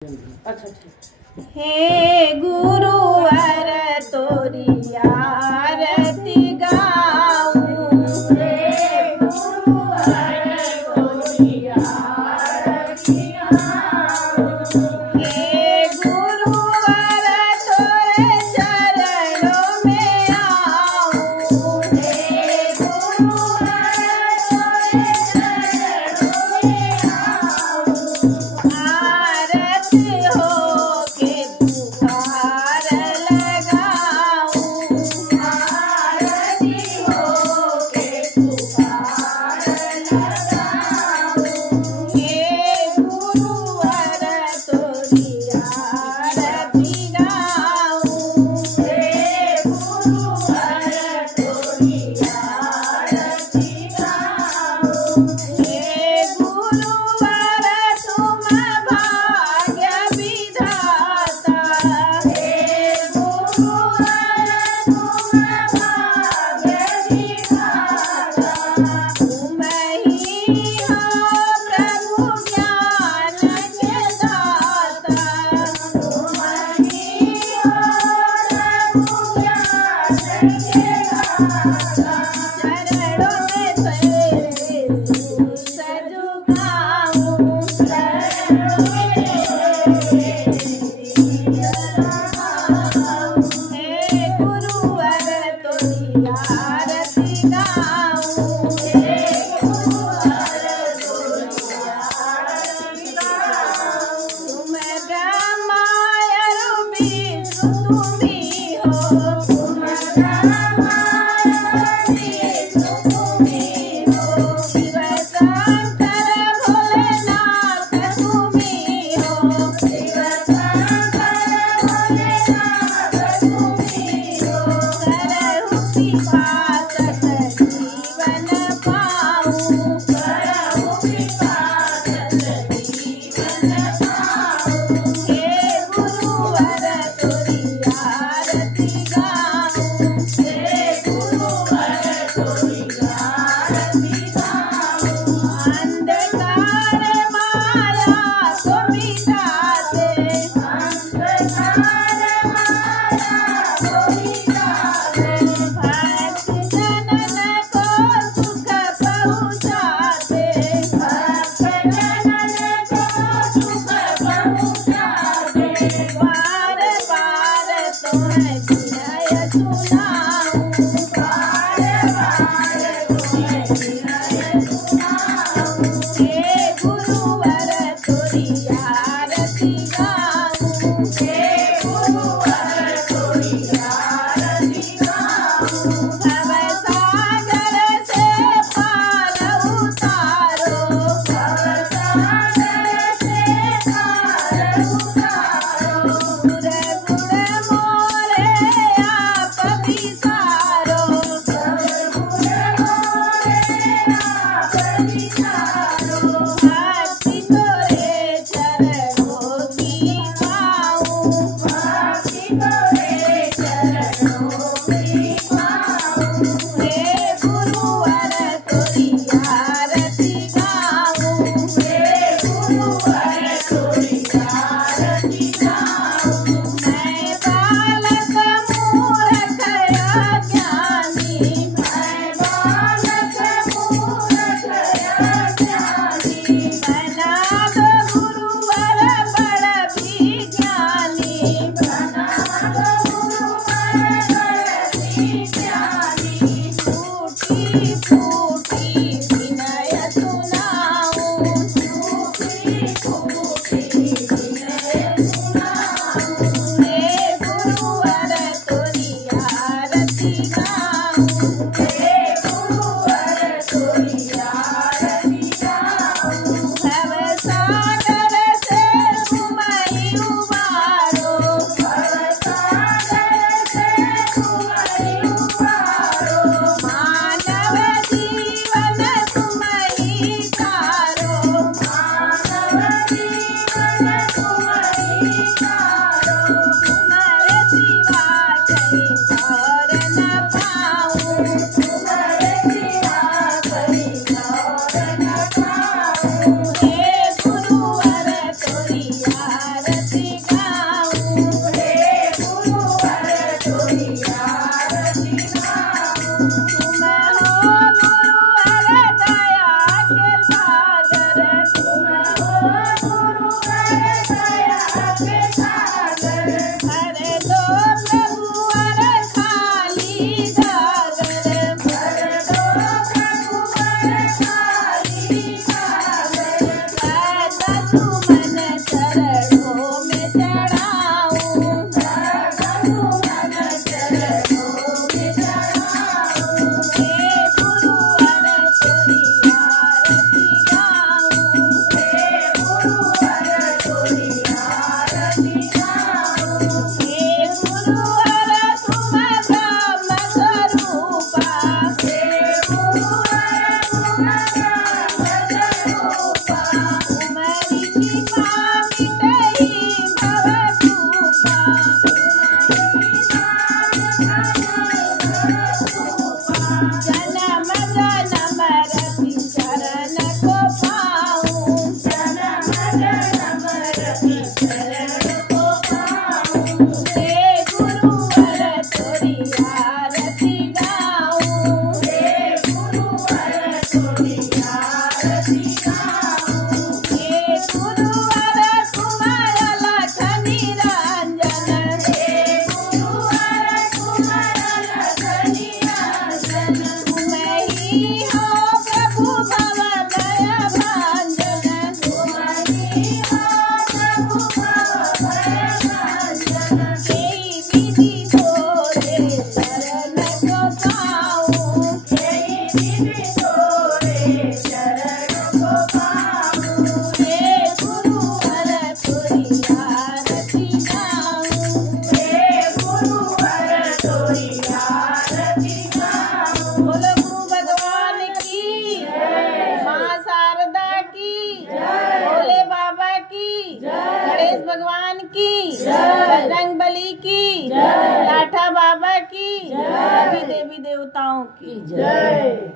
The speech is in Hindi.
अच्छा ठीक। हे गुरुवर तोरी आरती गाऊं, हे गुरुवर तोरी आरती गाऊं, हे गुरुवर तोरे चरणों में आऊं, हे गुरुवर तोरे चरणों में आऊं, आरती हो के पुकार लगाऊं, आरती हो के पुकार लगाऊं, हे गुरुवर तोरी आरती गाऊं, हे गुरुवर तोरी आरती गाऊं, हे गुरुवर तुम भाग्य विधाता, हे गुरुवर तुम भाग्य विधाता, तुम ही हो प्रभु ज्ञान के दाता, तुम ही हो प्रभु ज्ञान के दाता, चरणों में तेरे शीश झुकाऊं, चरणों में तेरे शीश झुकाऊं, हे गुरुवर तोरी आरती गाऊं, हे गुरुवर तोरी आरती गाऊं, तुम ब्रह्मा और विष्णु तुम ही हो, तुम ब्रह्मा और विष्णु तुम ही हो, शिव शंकर भोलेनाथ तुम ही हो, शिव शंकर भोलेनाथ तुम ही हो, करहु कृपासत जीवन पाऊं, करहु कृपासत जीवन पाऊं, हे गुरुवर तोरी भगवान की, बजरंगबली की, लाठा बाबा की, सभी देवी देवताओं की जय।